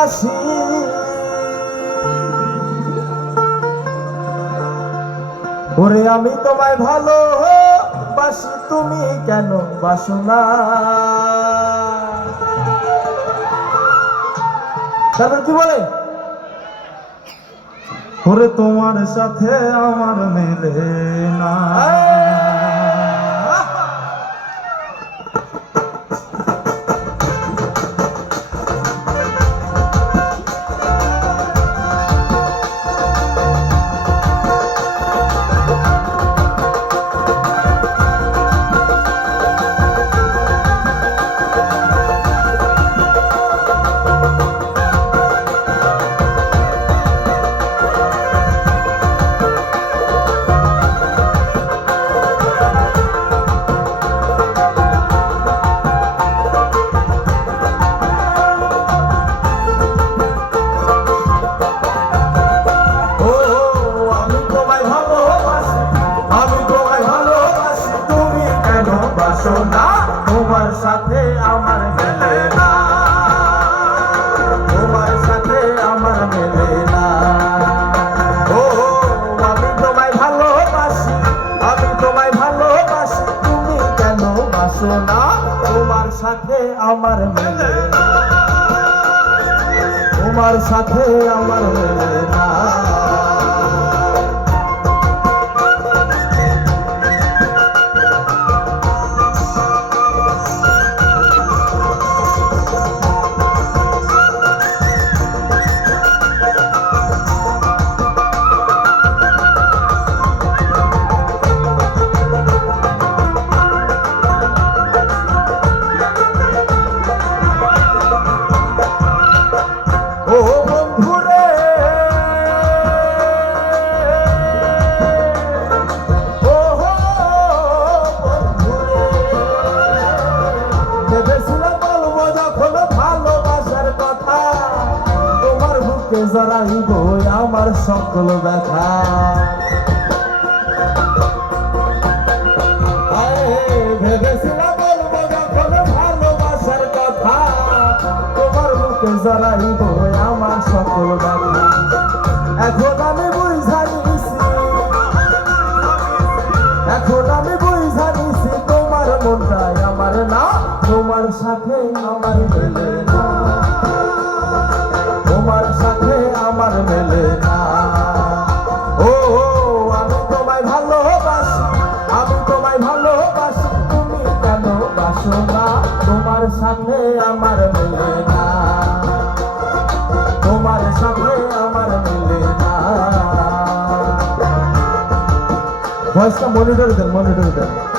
বাসি ওরে আমি তোমায় ভালো বাসি তুমি কেন বাসো না তারপর কি বলে ওরে তোমার সাথে আমার মেলে না তোমার সাথে আমার মেলে না তোমার সাথে আমার মেলে না ও আমি তোমায় ভালোবাসি আমি তোমায় ভালোবাসি তুমি কেন বাসো না তোমার সাথে আমার মেলে না তোমার সাথে আমার মেলে না জড়াইব আমার সকল ব্যথা ভেবেছিলাম বলবো যখন ভালোবাসার কথা তোমার বুকে জড়াইব আমার সকল ব্যথা এখন আমি বুঝা নিছি এখন আমি বুঝা নিছি তোমার মনটাই আমার না তোমার সাথে আমার মেলে না তোমার সাথে আমার মেলে না ও আমি তোমায় ভালোবাসি আমি তোমায় ভালোবাসি তুমি কেন বাসো না তোমার সাথে আমার মেলে না তোমার সাথে আমার মেলে না ভয়েসটা মনিটর দেন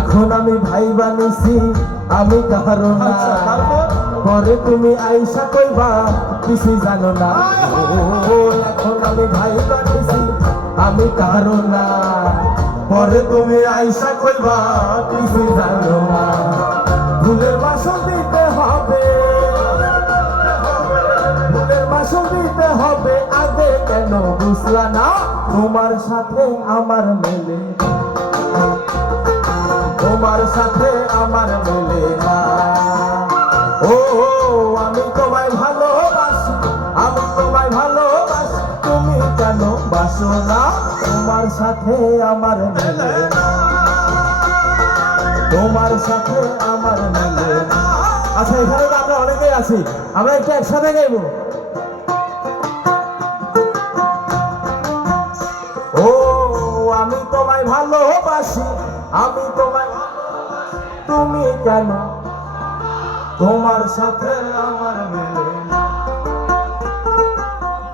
এখন আমি ভাই বানিছি আমি কারো না পরে তুমি আইসা কইবা কিছু জানো না এখন আমি ভাই বানিছি আমি কারো না পরে তুমি আইসা কইবা কিছু জানো না ফুলের বাসন দিতে হবে ফুলের বাসন দিতে হবে আগে কেন বুঝলা না তোমার সাথে আমার মেলে তোমার সাথে আমার মেলে না ও আমি তোমায় ভালোবাসি আমি তোমায় ভালোবাসি তুমি কেন বাসো না তোমার সাথে আমার মেলে না তোমার সাথে আমার মেলে না আচ্ছা এখানে তো আমরা অনেকেই আছি আমরা একটু একসাথে গাইব ও আমি তোমায় ভালোবাসি আমি তোমায় তুমি কেন তোমার সাথে আমার মেলে না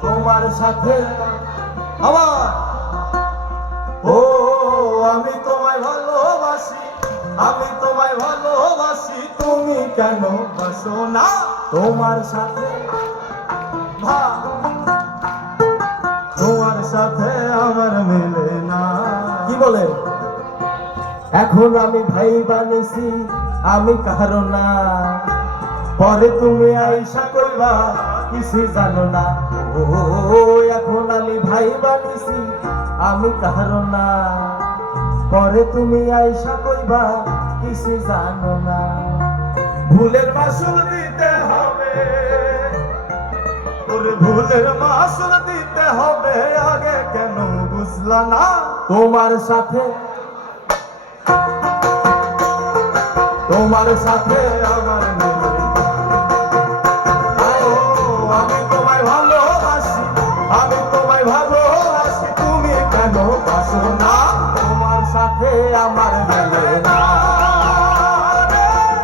তোমার সাথে আমার ও আমি তোমায় ভালোবাসি আমি তোমায় ভালোবাসি তুমি কেন বাসো না তোমার সাথে তোমার সাথে আমার মেলে না কি বলে এখন আমি ভাই বানিছি আমি কারো না, পরে তুমি আইসা কইবা কিছু জানো না। ও এখন আমি ভাই বানিছি আমি কারো না, পরে তুমি আইসা কইবা কিছু জানো না। ভুলের মাসুল দিতে হবে, ওরে ভুলের মাসুল দিতে হবে, আগে কেন বুঝলা না? তোমার সাথে আমার মিলে, আমি তোমায় ভালোবাসি, আমি তোমায় ভালোবাসি, তুমি কেন বাসো না? তোমার সাথে আমার মেলে না,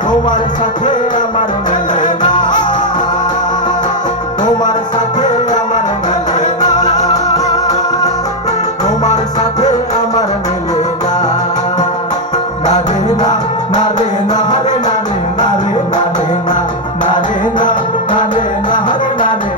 তোমার সাথে আমার মেলে না, তোমার সাথে আমার মেলে না, তোমার সাথে আমার মেলে না। না রে না, না রে না, রে না রে, না রে না রে না, না রে না, না রে না, রে না রে।